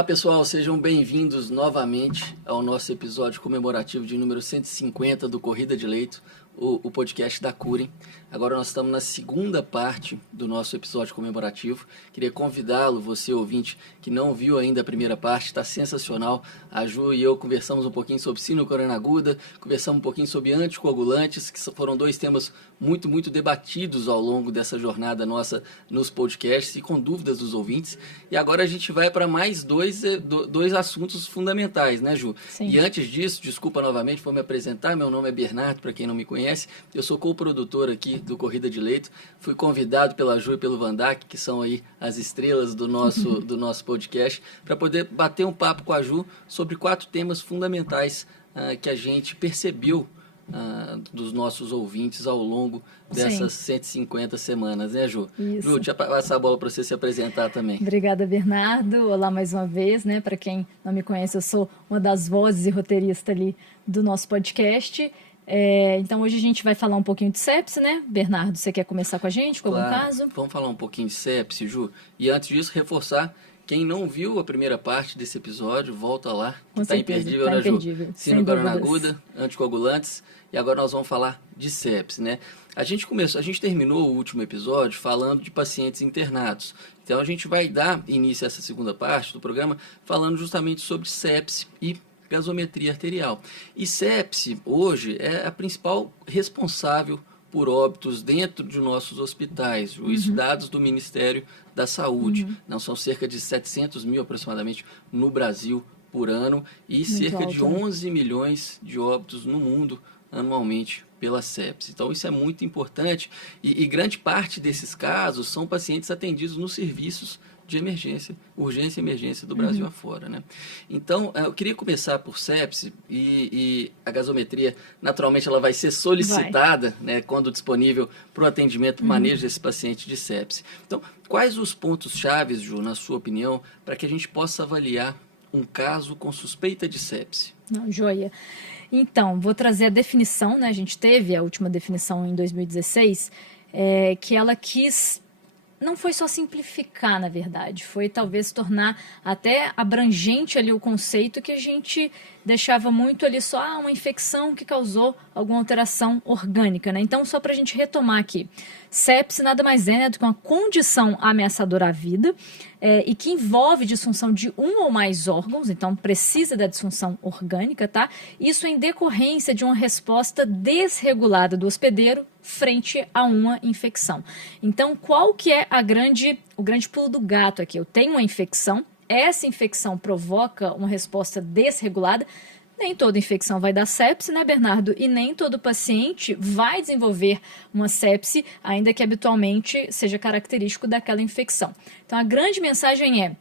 Olá pessoal, sejam bem-vindos novamente ao nosso episódio comemorativo de número 150 do Corrida de Leito, o podcast da Curem. Agora nós estamos na segunda parte do nosso episódio comemorativo. Queria convidá-lo, você ouvinte que não viu ainda a primeira parte, está sensacional. A Ju e eu conversamos um pouquinho sobre síndrome coronariana aguda, conversamos um pouquinho sobre anticoagulantes, que foram dois temas muito debatidos ao longo dessa jornada nossa nos podcasts e com dúvidas dos ouvintes. E agora a gente vai para mais dois assuntos fundamentais, né, Ju? Sim. E antes disso, desculpa novamente, vou me apresentar. Meu nome é Bernardo, para quem não me conhece. Eu sou co-produtor aqui do Corrida de Leito. Fui convidado pela Ju e pelo Vandac, que são aí as estrelas do nosso podcast, para poder bater um papo com a Ju sobre 4 temas fundamentais que a gente percebeu dos nossos ouvintes ao longo dessas 150 semanas, né, Ju? Isso. Ju, deixa eu passar a bola para você se apresentar também. Obrigada, Bernardo. Olá mais uma vez, né? Para quem não me conhece, eu sou uma das vozes e roteirista ali do nosso podcast. Então hoje a gente vai falar um pouquinho de sepse, né? Bernardo, você quer começar com a gente, com algum caso? Vamos falar um pouquinho de sepse, Ju. E antes disso, reforçar, quem não viu a primeira parte desse episódio, volta lá, que está imperdível, né, Ju? Síndrome coronariana aguda, anticoagulantes, e agora nós vamos falar de sepse, né? A gente terminou o último episódio falando de pacientes internados. Então a gente vai dar início a essa segunda parte do programa falando justamente sobre sepse e gasometria arterial. E sepse, hoje, é a principal responsável por óbitos dentro de nossos hospitais. Isso dados do Ministério da Saúde. Não são cerca de 700 mil aproximadamente no Brasil por ano e muito cerca alto, de 11 milhões de óbitos no mundo anualmente pela sepse. Então isso é muito importante e grande parte desses casos são pacientes atendidos nos serviços de emergência, urgência e emergência do Brasil afora, né? Então, eu queria começar por sepse e a gasometria, naturalmente, ela vai ser solicitada, né, quando disponível para o atendimento, manejo desse paciente de sepse. Então, quais os pontos chaves, Ju, na sua opinião, para que a gente possa avaliar um caso com suspeita de sepse? Joia. Então, vou trazer a definição, né? A gente teve a última definição em 2016, que ela quis... Não foi só simplificar, na verdade, foi talvez tornar até abrangente ali o conceito que a gente deixava muito ali só uma infecção que causou alguma alteração orgânica, né? Então, só para a gente retomar aqui, sepse nada mais é, né, do que uma condição ameaçadora à vida e que envolve disfunção de um ou mais órgãos, então precisa da disfunção orgânica, tá? Isso em decorrência de uma resposta desregulada do hospedeiro frente a uma infecção. Então, qual que é o grande pulo do gato aqui? Eu tenho uma infecção, essa infecção provoca uma resposta desregulada. Nem toda infecção vai dar sepse, né, Bernardo? E nem todo paciente vai desenvolver uma sepse, ainda que habitualmente seja característico daquela infecção. Então, a grande mensagem é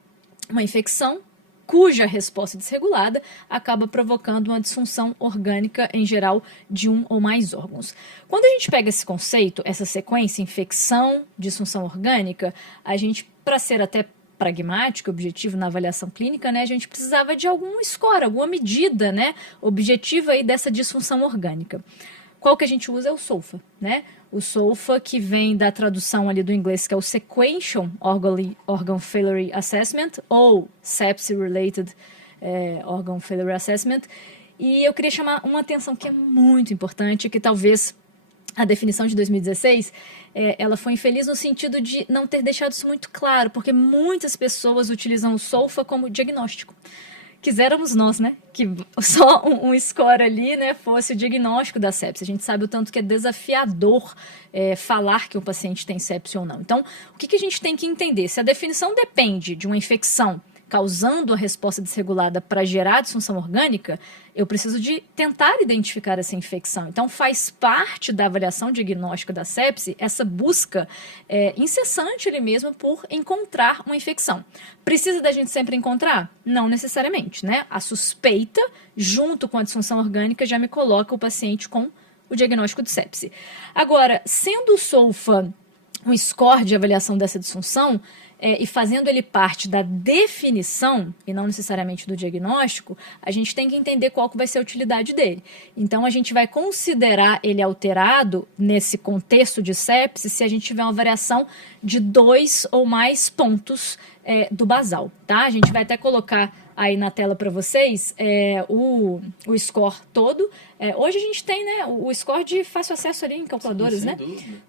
uma infecção cuja resposta desregulada acaba provocando uma disfunção orgânica, em geral, de um ou mais órgãos. Quando a gente pega esse conceito, essa sequência, infecção, disfunção orgânica, a gente, para ser até pragmático, objetivo na avaliação clínica, né, a gente precisava de algum score, alguma medida, né, objetiva aí dessa disfunção orgânica. Qual que a gente usa é o SOFA, né? O SOFA, que vem da tradução ali do inglês, que é o Sequential Organ Failure Assessment, ou Sepsis-Related Organ Failure Assessment. E eu queria chamar uma atenção que é muito importante, que talvez a definição de 2016, ela foi infeliz no sentido de não ter deixado isso muito claro, porque muitas pessoas utilizam o SOFA como diagnóstico. Quiséramos nós, né, que só um score ali, né, fosse o diagnóstico da sepse. A gente sabe o tanto que é desafiador falar que um paciente tem sepse ou não. Então, o que a gente tem que entender? Se a definição depende de uma infecção causando a resposta desregulada para gerar disfunção orgânica, eu preciso de tentar identificar essa infecção. Então, faz parte da avaliação diagnóstica da sepse essa busca incessante ali mesmo por encontrar uma infecção. Precisa da gente sempre encontrar? Não necessariamente, né? A suspeita, junto com a disfunção orgânica, já me coloca o paciente com o diagnóstico de sepse. Agora, sendo o SOFA um score de avaliação dessa disfunção, e fazendo ele parte da definição, e não necessariamente do diagnóstico, a gente tem que entender qual que vai ser a utilidade dele. Então, a gente vai considerar ele alterado nesse contexto de sepse se a gente tiver uma variação de 2 ou mais pontos do basal, tá? A gente vai até colocar aí na tela para vocês o score todo. Hoje a gente tem, né, o score de fácil acesso ali em calculadores, né?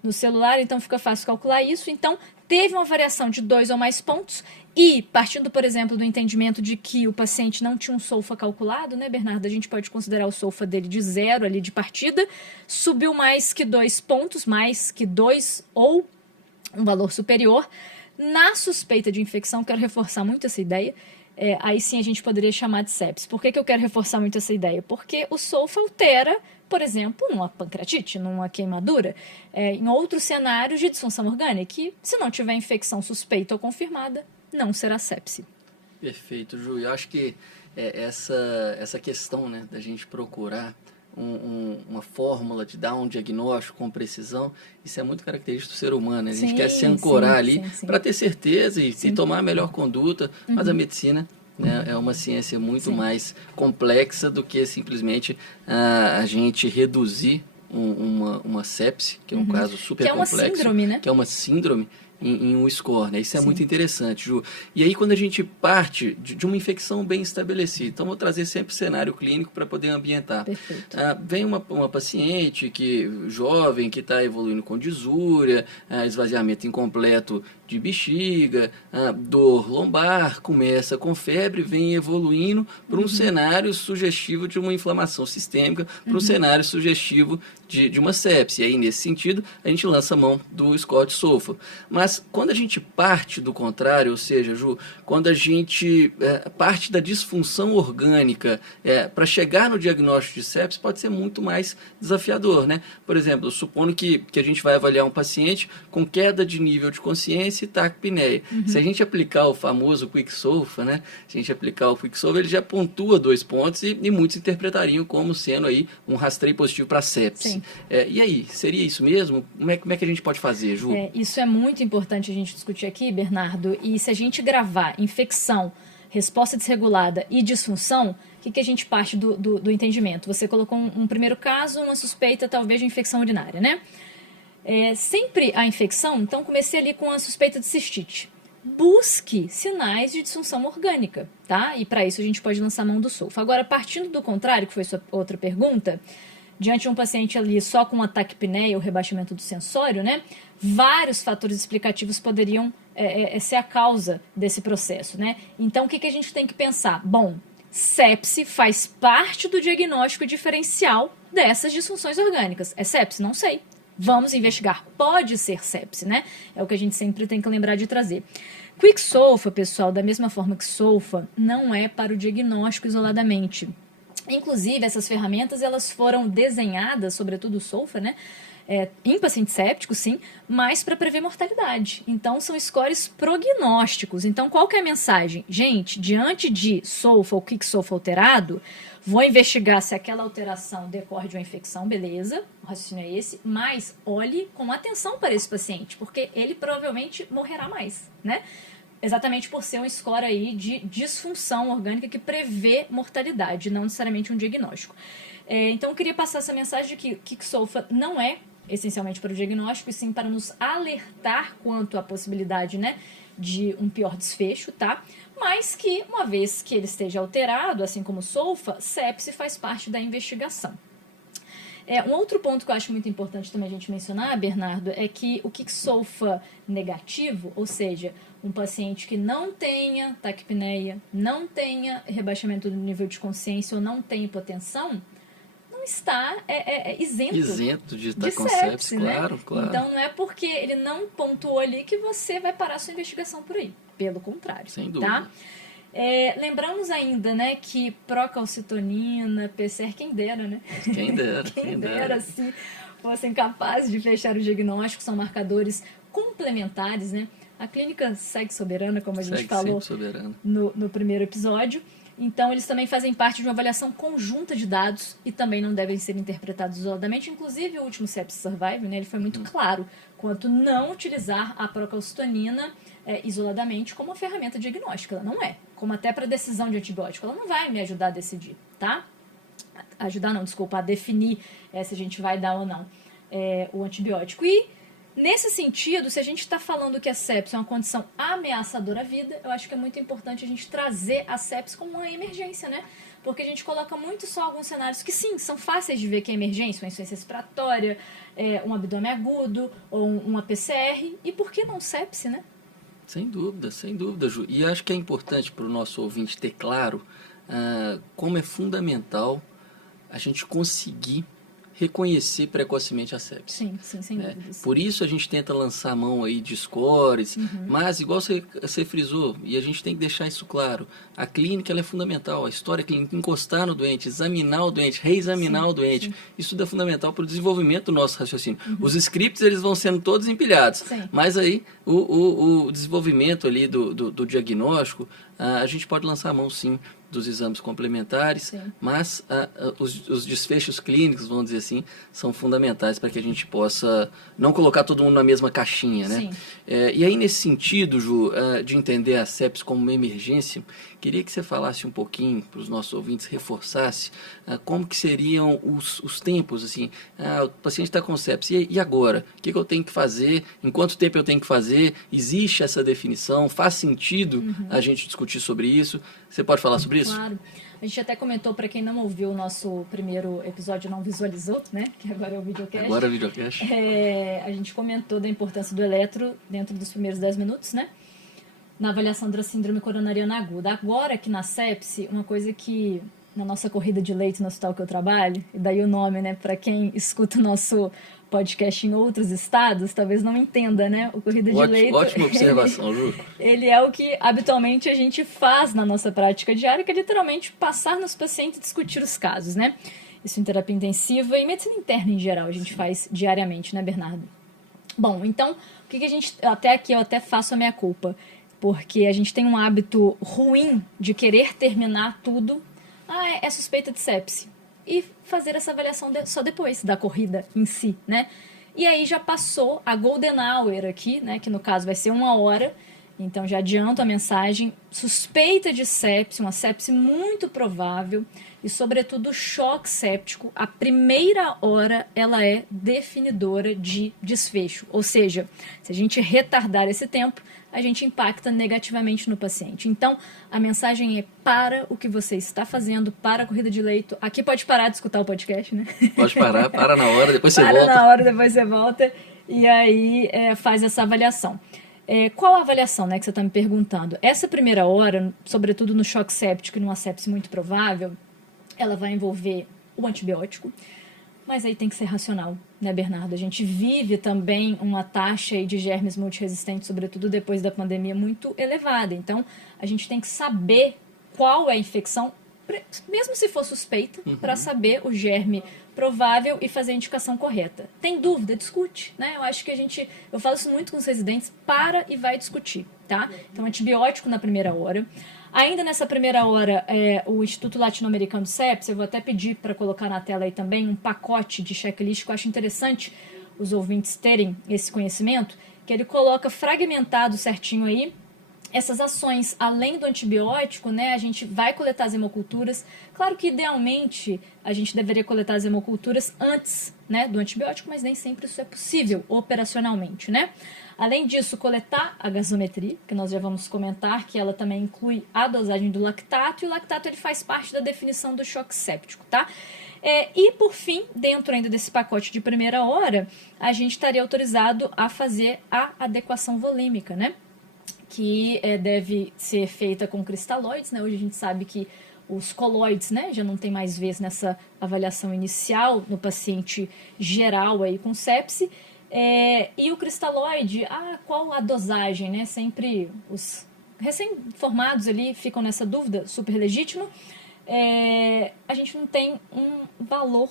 No celular, então fica fácil calcular isso. Então, teve uma variação de 2 ou mais pontos e, partindo, por exemplo, do entendimento de que o paciente não tinha um SOFA calculado, né, Bernardo? A gente pode considerar o SOFA dele de 0 ali de partida, subiu mais que 2 pontos, mais que 2 ou um valor superior. Na suspeita de infecção, quero reforçar muito essa ideia, aí sim a gente poderia chamar de sepse. Por que eu quero reforçar muito essa ideia? Porque o SOFA altera, por exemplo, numa pancreatite, numa queimadura, em outros cenários de disfunção orgânica, que se não tiver infecção suspeita ou confirmada, não será sepse. Perfeito, Ju. Eu acho que essa questão, né, da gente procurar uma fórmula de dar um diagnóstico com precisão, isso é muito característico do ser humano, né? A gente quer se ancorar ali para ter certeza e tomar a melhor conduta, mas a medicina, né, é uma ciência muito mais complexa do que simplesmente a gente reduzir uma sepse, que é um caso super complexo. Que é uma síndrome, né? Que é uma síndrome em um score, né? Isso é muito interessante, Ju. E aí, quando a gente parte de uma infecção bem estabelecida, então vou trazer sempre o cenário clínico para poder ambientar. Perfeito. Vem uma paciente jovem que está evoluindo com disúria, esvaziamento incompleto de bexiga, dor lombar, começa com febre, vem evoluindo para um cenário sugestivo de uma inflamação sistêmica, para um cenário sugestivo de uma sepse. E aí, nesse sentido, a gente lança a mão do score de SOFA. Mas quando a gente parte do contrário, ou seja, Ju, quando a gente parte da disfunção orgânica para chegar no diagnóstico de sepse, pode ser muito mais desafiador, né? Por exemplo, supondo que a gente vai avaliar um paciente com queda de nível de consciência e taquipneia. Se a gente aplicar o famoso Quick SOFA, né? Se a gente aplicar o Quick SOFA, ele já pontua 2 pontos e muitos interpretariam como sendo aí um rastreio positivo para sepse. E aí, seria isso mesmo? Como é que a gente pode fazer, Ju? Isso é muito importante a gente discutir aqui, Bernardo. E se a gente gravar infecção, resposta desregulada e disfunção, o que a gente parte do entendimento? Você colocou um primeiro caso, uma suspeita talvez de infecção urinária, né? Sempre a infecção, então comecei ali com a suspeita de cistite. Busque sinais de disfunção orgânica, tá? E para isso a gente pode lançar a mão do SOFA. Agora, partindo do contrário, que foi sua outra pergunta, diante de um paciente ali só com ataque apneia ou rebaixamento do sensório, né? Vários fatores explicativos poderiam ser a causa desse processo, né? Então, o que a gente tem que pensar? Bom, sepse faz parte do diagnóstico diferencial dessas disfunções orgânicas. É sepse? Não sei. Vamos investigar. Pode ser sepse, né? É o que a gente sempre tem que lembrar de trazer. Quick SOFA, pessoal, da mesma forma que SOFA, não é para o diagnóstico isoladamente. Inclusive, essas ferramentas elas foram desenhadas, sobretudo o SOFA, né? Em pacientes sépticos, sim, mas para prever mortalidade. Então, são scores prognósticos. Então, qual que é a mensagem? Gente, diante de SOFA ou Quick SOFA alterado, vou investigar se aquela alteração decorre de uma infecção, beleza, o raciocínio é esse, mas olhe com atenção para esse paciente, porque ele provavelmente morrerá mais, né? Exatamente por ser um score aí de disfunção orgânica que prevê mortalidade, não necessariamente um diagnóstico. Então, eu queria passar essa mensagem de que Quick SOFA não é essencialmente para o diagnóstico, e sim para nos alertar quanto à possibilidade, né, de um pior desfecho, tá? Mas que, uma vez que ele esteja alterado, assim como o SOFA, sepse faz parte da investigação. Um outro ponto que eu acho muito importante também a gente mencionar, Bernardo, é que o Quick SOFA negativo, ou seja, um paciente que não tenha taquipneia, não tenha rebaixamento do nível de consciência ou não tenha hipotensão, não está isento de estar com sepse, né? claro. Então não é porque ele não pontuou ali que você vai parar a sua investigação por aí. Pelo contrário. Sem dúvida. Tá? Lembramos ainda, né, que procalcitonina, PCR, quem dera, né? Quem dera se fossem capazes de fechar o diagnóstico, são marcadores complementares, né? A clínica segue soberana, como a gente falou no primeiro episódio. Então, eles também fazem parte de uma avaliação conjunta de dados e também não devem ser interpretados isoladamente. Inclusive, o último Sepsis Survive, né, ele foi muito claro quanto não utilizar a procalcitonina isoladamente como uma ferramenta diagnóstica. Ela não é. Como até para decisão de antibiótico. Ela não vai me ajudar a decidir, tá? A definir se a gente vai dar ou não o antibiótico. E, nesse sentido, se a gente está falando que a sepsis é uma condição ameaçadora à vida, eu acho que é muito importante a gente trazer a sepsis como uma emergência, né? Porque a gente coloca muito só alguns cenários que, sim, são fáceis de ver que é emergência, uma insuficiência respiratória, um abdômen agudo ou uma PCR. E por que não sepse, né? Sem dúvida, Ju. E acho que é importante para o nosso ouvinte ter claro como é fundamental a gente conseguir reconhecer precocemente a sepsis. Sim, sem dúvidas. Por isso a gente tenta lançar a mão aí de scores, mas igual você frisou, e a gente tem que deixar isso claro, a clínica ela é fundamental, a história clínica, encostar no doente, examinar o doente, reexaminar o doente, isso tudo é fundamental para o desenvolvimento do nosso raciocínio. Os scripts eles vão sendo todos empilhados, mas aí o desenvolvimento ali do diagnóstico, a gente pode lançar a mão sim dos exames complementares, mas os desfechos clínicos, vamos dizer assim, são fundamentais para que a gente possa não colocar todo mundo na mesma caixinha, né? E aí, nesse sentido, Ju, de entender a sepsis como uma emergência, queria que você falasse um pouquinho para os nossos ouvintes, reforçasse como que seriam os tempos, assim, o paciente está com sepsis, e agora? O que eu tenho que fazer? Em quanto tempo eu tenho que fazer? Existe essa definição? Faz sentido a gente discutir sobre isso? Você pode falar sobre isso? Claro. A gente até comentou, para quem não ouviu o nosso primeiro episódio, não visualizou, né? Que agora é o videocast. Agora é o videocast. A gente comentou da importância do eletro dentro dos primeiros 10 minutos, né? Na avaliação da síndrome coronariana aguda. Agora, aqui na sepse, uma coisa que na nossa corrida de leite no hospital que eu trabalho, e daí o nome, né? Para quem escuta o nosso podcast em outros estados, talvez não entenda, né? O corrida de leito. Ótima observação, Ju. Ele é o que habitualmente a gente faz na nossa prática diária, que é literalmente passar nos pacientes e discutir os casos, né? Isso em terapia intensiva e medicina interna em geral a gente faz diariamente, né, Bernardo? Bom, então, o que a gente... Até aqui eu até faço a minha culpa, porque a gente tem um hábito ruim de querer terminar tudo. É suspeita de sepse. E fazer essa avaliação só depois da corrida em si, né? E aí já passou a golden hour aqui, né? Que no caso vai ser 1 hora. Então já adianto a mensagem. Suspeita de sepse, uma sepse muito provável. E sobretudo choque séptico. A primeira hora ela é definidora de desfecho. Ou seja, se a gente retardar esse tempo, a gente impacta negativamente no paciente. Então, a mensagem é: para o que você está fazendo, para a corrida de leito. Aqui pode parar de escutar o podcast, né? Pode parar, para na hora, depois você volta. Para na hora, depois você volta e aí faz essa avaliação. Qual a avaliação, né, que você está me perguntando? Essa primeira hora, sobretudo no choque séptico e numa sepse muito provável, ela vai envolver o antibiótico, mas aí tem que ser racional, né, Bernardo? A gente vive também uma taxa aí de germes multiresistentes, sobretudo depois da pandemia, muito elevada. Então, a gente tem que saber qual é a infecção, mesmo se for suspeita, para saber o germe provável e fazer a indicação correta. Tem dúvida? Discute, né? Eu acho que eu falo isso muito com os residentes, para e vai discutir, tá? Então, antibiótico na primeira hora. Ainda nessa primeira hora, o Instituto Latino-Americano de Sepsis, eu vou até pedir para colocar na tela aí também um pacote de checklist que eu acho interessante os ouvintes terem esse conhecimento, que ele coloca fragmentado certinho aí essas ações. Além do antibiótico, né, a gente vai coletar as hemoculturas. Claro que idealmente a gente deveria coletar as hemoculturas antes, né, do antibiótico, mas nem sempre isso é possível operacionalmente, né? Além disso, coletar a gasometria, que nós já vamos comentar, que ela também inclui a dosagem do lactato, e o lactato ele faz parte da definição do choque séptico, tá? E, por fim, dentro ainda desse pacote de primeira hora, a gente estaria autorizado a fazer a adequação volêmica, né? Que deve ser feita com cristalóides, né? Hoje a gente sabe que os coloides, né, já não tem mais vez nessa avaliação inicial no paciente geral aí com sepse. E o cristalóide, qual a dosagem, né? Sempre os recém-formados ali ficam nessa dúvida, super legítimo. A gente não tem um valor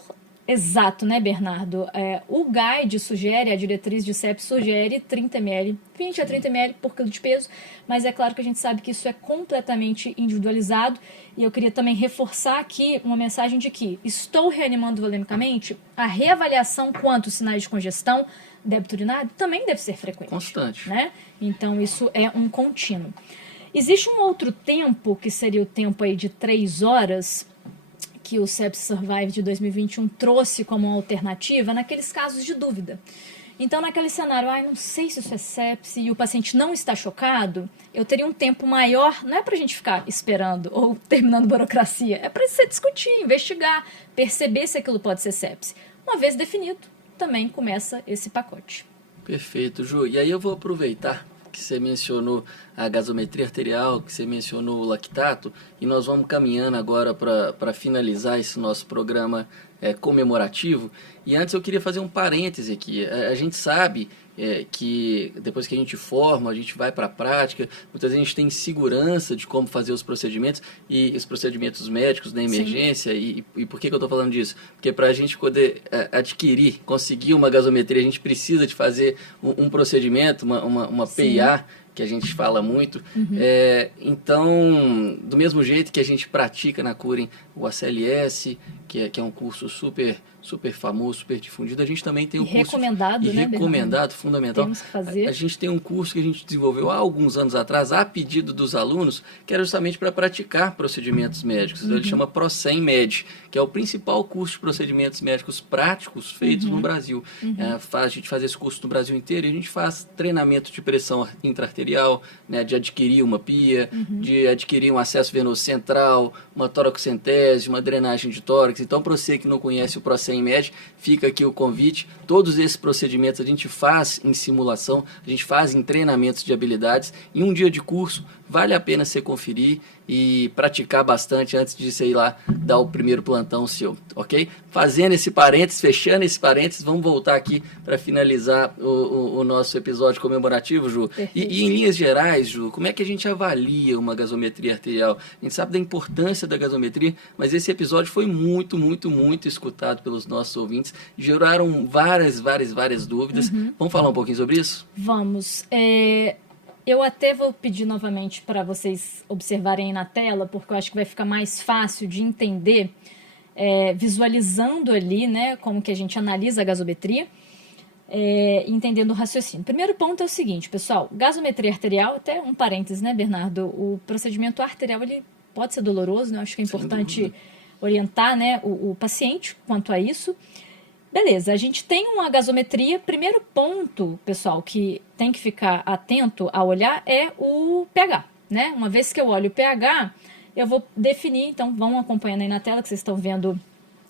Exato, né, Bernardo? O guide sugere, a diretriz de sepsis sugere 30 ml, 20 a 30 ml por quilo de peso, mas é claro que a gente sabe que isso é completamente individualizado, e eu queria também reforçar aqui uma mensagem de que estou reanimando volemicamente, a reavaliação quanto aos sinais de congestão, débito urinário, também deve ser frequente. Constante. Né? Então isso é um contínuo. Existe um outro tempo, que seria o tempo aí de 3 horas, que o Sepsis Survive de 2021 trouxe como alternativa naqueles casos de dúvida. Então, naquele cenário, não sei se isso é sepse e o paciente não está chocado, eu teria um tempo maior, não é para a gente ficar esperando ou terminando burocracia, é para você discutir, investigar, perceber se aquilo pode ser sepse. Uma vez definido, também começa esse pacote. Perfeito, Ju. E aí eu vou aproveitar que você mencionou a gasometria arterial, que você mencionou o lactato, e nós vamos caminhando agora para finalizar esse nosso programa comemorativo. E antes eu queria fazer um parêntese aqui. A gente sabe que depois que a gente forma, a gente vai para a prática, muitas vezes a gente tem segurança de como fazer os procedimentos, e os procedimentos médicos da emergência. E por que eu estou falando disso? Porque para a gente poder adquirir, conseguir uma gasometria, a gente precisa de fazer um procedimento, uma PIA, que a gente fala muito. Então, do mesmo jeito que a gente pratica na Curing o ACLS, que é um curso super famoso, super difundido, a gente também tem um curso... Recomendado, né, recomendado, fundamental. Temos que fazer. A gente tem um curso que a gente desenvolveu há alguns anos atrás, a pedido dos alunos, que era justamente para praticar procedimentos médicos. Ele chama ProSem-Med, que é o principal curso de procedimentos médicos práticos feitos no Brasil. A gente faz esse curso no Brasil inteiro, e a gente faz treinamento de pressão intra-arterial, né, de adquirir uma PIA, de adquirir um acesso venoso central, uma toracocentese, uma drenagem de tórax. Então, para você que não conhece o ProSem-Med, fica aqui o convite. Todos esses procedimentos a gente faz em simulação, a gente faz em treinamentos de habilidades. Em um dia de curso, vale a pena você conferir e praticar bastante antes de você ir lá dar o primeiro plantão seu, ok? Fazendo esse parênteses, fechando esse parênteses, vamos voltar aqui para finalizar o nosso episódio comemorativo, Ju. E em linhas gerais, Ju, como é que a gente avalia uma gasometria arterial? A gente sabe da importância da gasometria, mas esse episódio foi muito, muito, muito escutado pelos nossos ouvintes. Geraram várias dúvidas. Vamos falar um pouquinho sobre isso? Vamos. Eu até vou pedir novamente para vocês observarem aí na tela, porque eu acho que vai ficar mais fácil de entender, visualizando ali, né, como que a gente analisa a gasometria, entendendo o raciocínio. Primeiro ponto é o seguinte, pessoal, gasometria arterial, até um parênteses, né, Bernardo, o procedimento arterial ele pode ser doloroso, né, eu acho que é importante orientar, né, o paciente quanto a isso. Beleza, a gente tem uma gasometria. Primeiro ponto, pessoal, que tem que ficar atento a olhar é o pH, né? Uma vez que eu olho o pH, eu vou definir, então vão acompanhando aí na tela que vocês estão vendo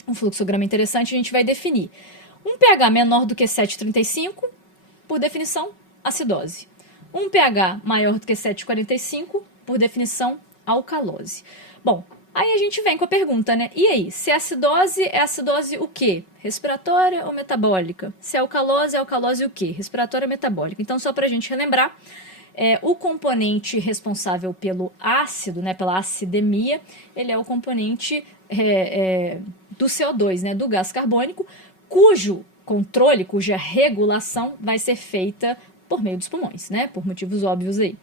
um fluxograma interessante, a gente vai definir. Um pH menor do que 7,35, por definição, acidose. Um pH maior do que 7,45, por definição, alcalose. Bom, aí a gente vem com a pergunta, né? E aí, se é acidose o quê? Respiratória ou metabólica? Se é alcalose o quê? Respiratória ou metabólica? Então, só para a gente relembrar, o componente responsável pelo ácido, né, pela acidemia, ele é o componente do CO2, né, do gás carbônico, cujo controle, cuja regulação vai ser feita por meio dos pulmões, né, por motivos óbvios aí.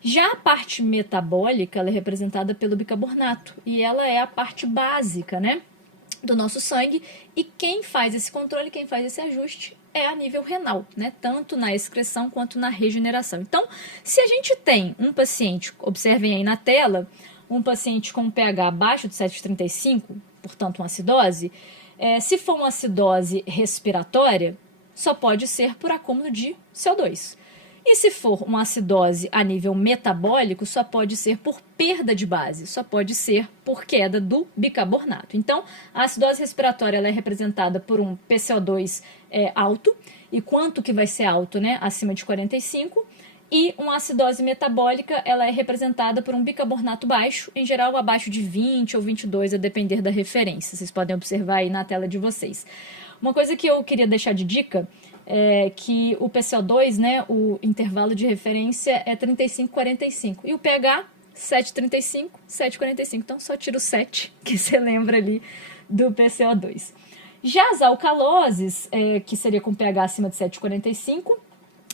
Já a parte metabólica, ela é representada pelo bicarbonato, e ela é a parte básica, né, do nosso sangue, e quem faz esse controle, quem faz esse ajuste é a nível renal, né, tanto na excreção quanto na regeneração. Então, se a gente tem um paciente, observem aí na tela, um paciente com um pH abaixo de 7,35, portanto uma acidose, se for uma acidose respiratória, só pode ser por acúmulo de CO2. E se for uma acidose a nível metabólico, só pode ser por perda de base, só pode ser por queda do bicarbonato. Então, a acidose respiratória ela é representada por um PCO2 alto, e quanto que vai ser alto, né? Acima de 45, e uma acidose metabólica ela é representada por um bicarbonato baixo, em geral abaixo de 20 ou 22, a depender da referência. Vocês podem observar aí na tela de vocês. Uma coisa que eu queria deixar de dica é que o PCO2, né, o intervalo de referência é 35,45 e o pH 7,35, 7,45. Então só tira o 7, que você lembra ali do PCO2. Já as alcaloses, que seria com pH acima de 7,45,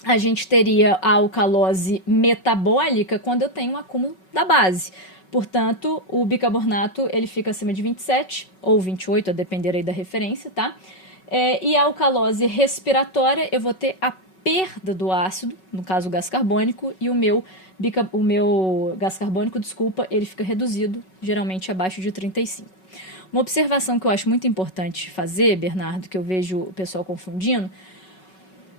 a gente teria a alcalose metabólica quando eu tenho um acúmulo da base. Portanto, o bicarbonato ele fica acima de 27 ou 28, a depender aí da referência, tá? E a alcalose respiratória, eu vou ter a perda do ácido, no caso o gás carbônico, e o meu gás carbônico, ele fica reduzido, geralmente abaixo de 35. Uma observação que eu acho muito importante fazer, Bernardo, que eu vejo o pessoal confundindo,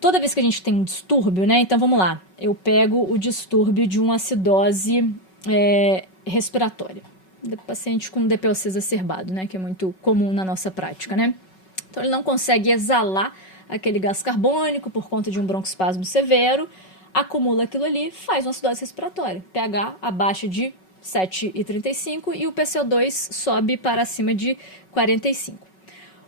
toda vez que a gente tem um distúrbio, né? Então vamos lá, eu pego o distúrbio de uma acidose respiratória, do paciente com DPOC exacerbado, né? Que é muito comum na nossa prática, né? Então ele não consegue exalar aquele gás carbônico por conta de um broncoespasmo severo, acumula aquilo ali, faz uma acidose respiratória, pH abaixo de 7,35 e o PCO2 sobe para acima de 45.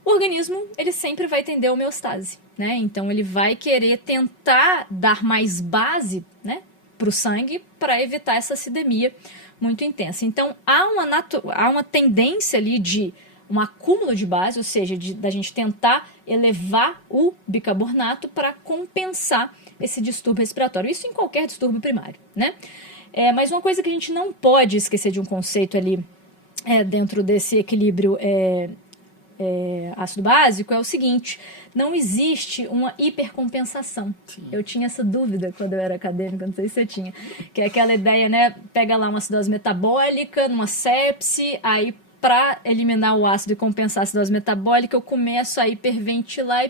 O organismo, ele sempre vai tender a homeostase, né? Então ele vai querer tentar dar mais base, né, para o sangue para evitar essa acidemia muito intensa. Então há uma tendência ali de um acúmulo de base, ou seja, da gente tentar elevar o bicarbonato para compensar esse distúrbio respiratório. Isso em qualquer distúrbio primário, né? Mas uma coisa que a gente não pode esquecer de um conceito ali dentro desse equilíbrio ácido básico é o seguinte: não existe uma hipercompensação. Sim. Eu tinha essa dúvida quando eu era acadêmica, não sei se você tinha, que é aquela ideia, né? Pega lá uma acidose metabólica, numa sepse, aí para eliminar o ácido e compensar a acidose metabólica, eu começo a hiperventilar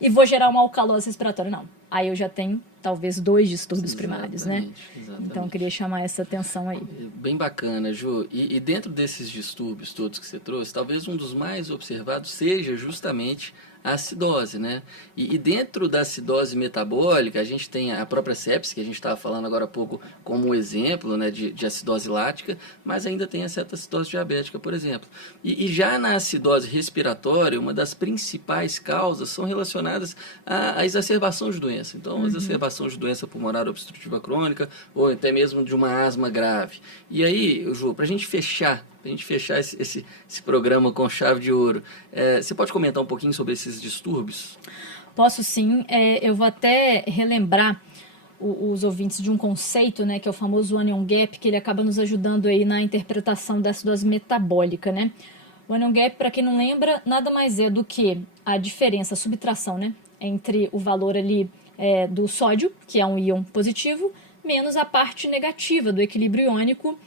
e vou gerar uma alcalose respiratória. Não, aí eu já tenho talvez 2 distúrbios primários, né? Exatamente. Então, eu queria chamar essa atenção aí. Bem bacana, Ju. E dentro desses distúrbios todos que você trouxe, talvez um dos mais observados seja justamente a acidose, né? E dentro da acidose metabólica, a gente tem a própria sepse, que a gente estava falando agora há pouco como exemplo, né, de acidose lática, mas ainda tem a cetoacidose diabética, por exemplo. E já na acidose respiratória, uma das principais causas são relacionadas à exacerbação de doença. Então, a exacerbação de doença pulmonar obstrutiva crônica ou até mesmo de uma asma grave. E aí, Ju, para a gente fechar esse programa com chave de ouro, você pode comentar um pouquinho sobre esses distúrbios? Posso sim. Eu vou até relembrar os ouvintes de um conceito, né, que é o famoso onion gap, que ele acaba nos ajudando aí na interpretação da acidose metabólica, né? O onion gap, para quem não lembra, nada mais é do que a diferença, a subtração, né, entre o valor ali do sódio, que é um íon positivo, menos a parte negativa do equilíbrio iônico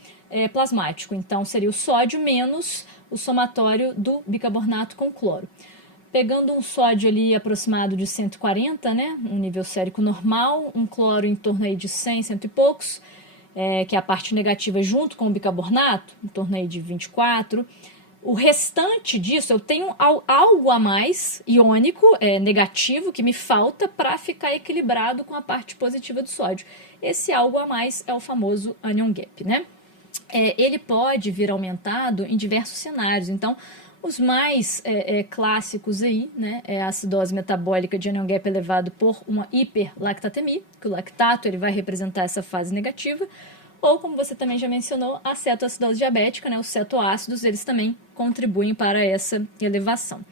plasmático. Então, seria o sódio menos o somatório do bicarbonato com cloro. Pegando um sódio ali aproximado de 140, né, um nível sérico normal, um cloro em torno aí de 100, 100 e poucos, que é a parte negativa junto com o bicarbonato, em torno aí de 24. O restante disso, eu tenho algo a mais iônico, negativo, que me falta para ficar equilibrado com a parte positiva do sódio. Esse algo a mais é o famoso onion gap, né? Ele pode vir aumentado em diversos cenários. Então, os mais clássicos aí, né, é a acidose metabólica de onion gap elevado por uma hiperlactatemia, que o lactato ele vai representar essa fase negativa, ou, como você também já mencionou, a cetoacidose diabética, né, os cetoácidos, eles também contribuem para essa elevação.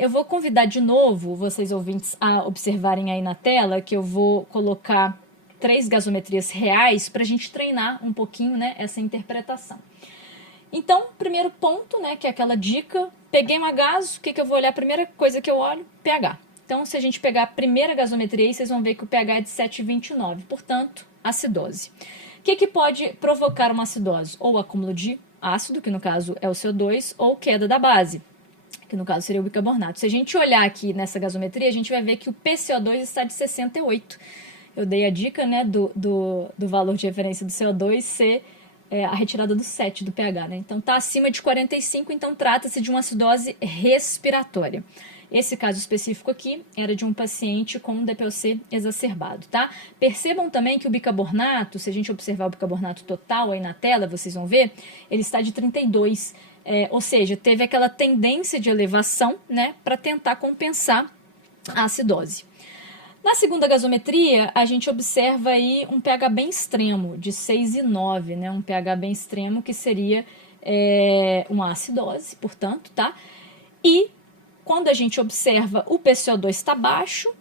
Eu vou convidar de novo vocês ouvintes a observarem aí na tela, que eu vou colocar 3 gasometrias reais para a gente treinar um pouquinho, né, essa interpretação. Então, primeiro ponto, né, que é aquela dica, peguei um gaso, o que eu vou olhar? A primeira coisa que eu olho, pH. Então, se a gente pegar a primeira gasometria aí, vocês vão ver que o pH é de 7,29, portanto, acidose. O que pode provocar uma acidose? Ou acúmulo de ácido, que no caso é o CO2, ou queda da base, que no caso seria o bicarbonato. Se a gente olhar aqui nessa gasometria, a gente vai ver que o PCO2 está de 68. Eu dei a dica, né, do valor de referência do CO2 ser a retirada do 7 do pH, né? Então está acima de 45, então trata-se de uma acidose respiratória. Esse caso específico aqui era de um paciente com DPOC exacerbado, tá? Percebam também que o bicarbonato, se a gente observar o bicarbonato total aí na tela, vocês vão ver, ele está de 32, ou seja, teve aquela tendência de elevação, né, para tentar compensar a acidose. Na segunda gasometria, a gente observa aí um pH bem extremo, de 6,9, né? Um pH bem extremo que seria uma acidose, portanto, tá? E quando a gente observa o PCO2 está baixo,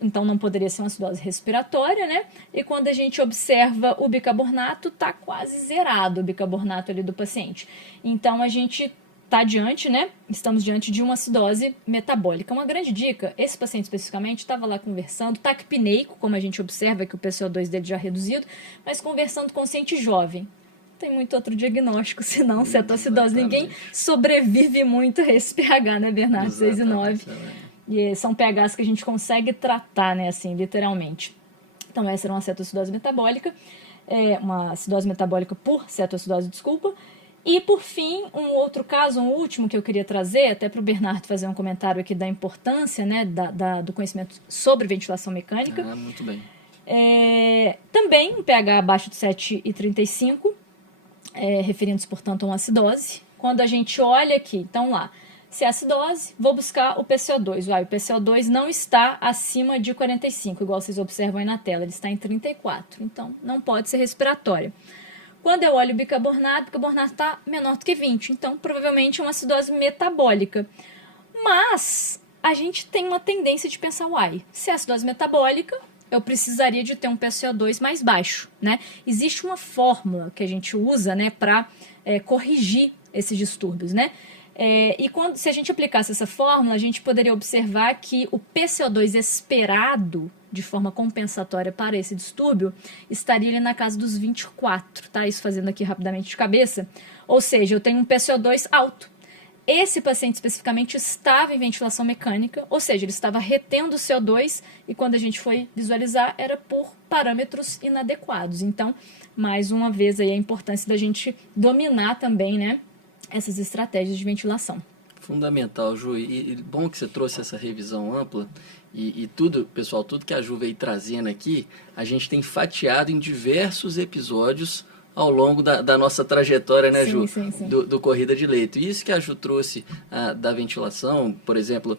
então não poderia ser uma acidose respiratória, né? E quando a gente observa o bicarbonato, está quase zerado o bicarbonato ali do paciente. Então a gente está diante, né? Estamos diante de uma acidose metabólica. Uma grande dica, esse paciente especificamente estava lá conversando, taquipneico, como a gente observa que o PCO2 dele já é reduzido, mas conversando com um paciente jovem. Tem muito outro diagnóstico, senão cetoacidose. Ninguém sobrevive muito a esse pH, né, Bernardo? 6 e 9. E são pHs que a gente consegue tratar, né, assim, literalmente. Então, essa era uma cetoacidose metabólica, uma acidose metabólica por cetoacidose, desculpa. E, por fim, um outro caso, um último que eu queria trazer, até para o Bernardo fazer um comentário aqui da importância, né, do conhecimento sobre ventilação mecânica. Muito bem. Também um pH abaixo de 7,35, referindo-se, portanto, a uma acidose. Quando a gente olha aqui, então lá, se é acidose, vou buscar o PCO2. O PCO2 não está acima de 45, igual vocês observam aí na tela, ele está em 34, então não pode ser respiratória. Quando eu olho o bicarbonato está menor do que 20, então provavelmente é uma acidose metabólica. Mas a gente tem uma tendência de pensar, se é acidose metabólica, eu precisaria de ter um PCO2 mais baixo, né? Existe uma fórmula que a gente usa, né, para corrigir esses distúrbios, né? Se a gente aplicasse essa fórmula, a gente poderia observar que o PCO2 esperado de forma compensatória para esse distúrbio estaria ali na casa dos 24, tá? Isso fazendo aqui rapidamente de cabeça. Ou seja, eu tenho um PCO2 alto. Esse paciente especificamente estava em ventilação mecânica, ou seja, ele estava retendo o CO2 e quando a gente foi visualizar era por parâmetros inadequados. Então, mais uma vez aí a importância da gente dominar também, né, essas estratégias de ventilação. Fundamental, Ju, e bom que você trouxe essa revisão ampla e tudo, pessoal, tudo que a Ju veio trazendo aqui, a gente tem fatiado em diversos episódios ao longo da nossa trajetória, né, Ju? Sim. Do Corrida de Leito. E isso que a Ju trouxe da ventilação, por exemplo,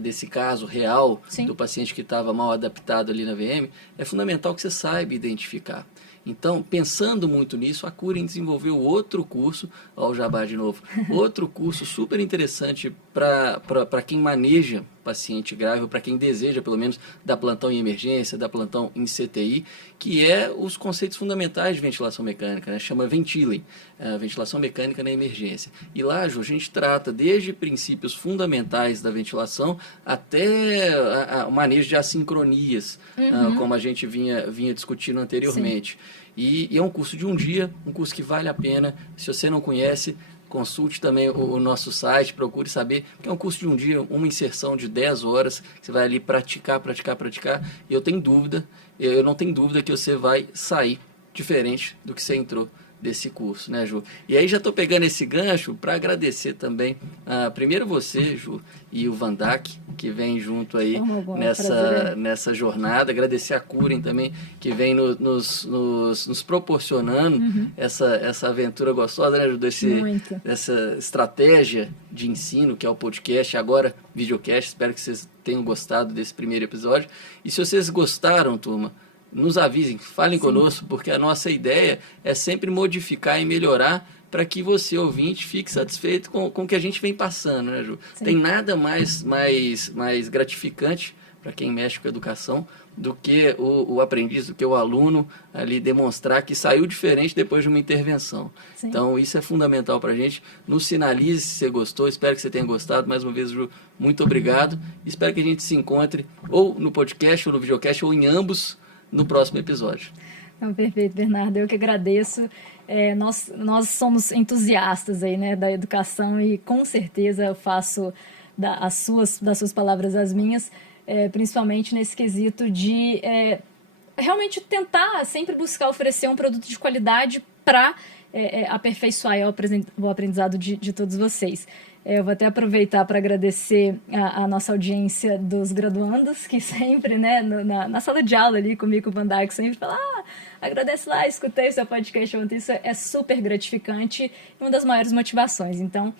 desse caso real do paciente que estava mal adaptado ali na VM, é fundamental que você saiba identificar. Então, pensando muito nisso, a Curen desenvolveu outro curso, ó o jabá de novo, outro curso super interessante para quem maneja paciente grave, para quem deseja, pelo menos, dar plantão em emergência, dar plantão em CTI, que é os conceitos fundamentais de ventilação mecânica, né? Chama Ventilem, ventilação mecânica na emergência. E lá, Ju, a gente trata desde princípios fundamentais da ventilação até o manejo de assincronias, como a gente vinha discutindo anteriormente. E é um curso de um dia, um curso que vale a pena. Se você não conhece, consulte também o nosso site, procure saber, porque é um curso de um dia, uma inserção de 10 horas, você vai ali praticar, e eu não tenho dúvida que você vai sair diferente do que você entrou desse curso, né, Ju? E aí já estou pegando esse gancho para agradecer também, primeiro você, Ju, e o Vandac, que vem junto aí nessa jornada, agradecer a Curen também, que vem nos proporcionando essa aventura gostosa, né, Ju, dessa estratégia de ensino, que é o podcast, agora videocast. Espero que vocês tenham gostado desse primeiro episódio. E se vocês gostaram, turma, nos avisem, falem conosco, porque a nossa ideia é sempre modificar e melhorar para que você, ouvinte, fique satisfeito com o que a gente vem passando, né, Ju? Tem nada mais gratificante para quem mexe com a educação do que o aprendiz, do que o aluno ali demonstrar que saiu diferente depois de uma intervenção. Então, isso é fundamental para a gente. Nos sinalize se você gostou, espero que você tenha gostado. Mais uma vez, Ju, muito obrigado. Espero que a gente se encontre ou no podcast, ou no videocast, ou em ambos, no próximo episódio. Não, perfeito, Bernardo. Eu que agradeço. Nós somos entusiastas aí, né, da educação e com certeza eu faço das suas palavras as minhas, principalmente nesse quesito de realmente tentar sempre buscar oferecer um produto de qualidade para aperfeiçoar o aprendizado de todos vocês. Eu vou até aproveitar para agradecer a nossa audiência dos graduandos, que sempre, né, na sala de aula ali comigo, o Van Dijk sempre fala, agradece lá, escutei o seu podcast ontem, isso é super gratificante e uma das maiores motivações. Então,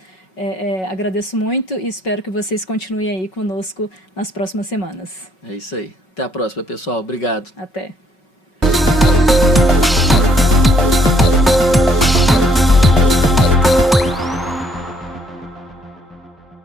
agradeço muito e espero que vocês continuem aí conosco nas próximas semanas. É isso aí. Até a próxima, pessoal. Obrigado. Até.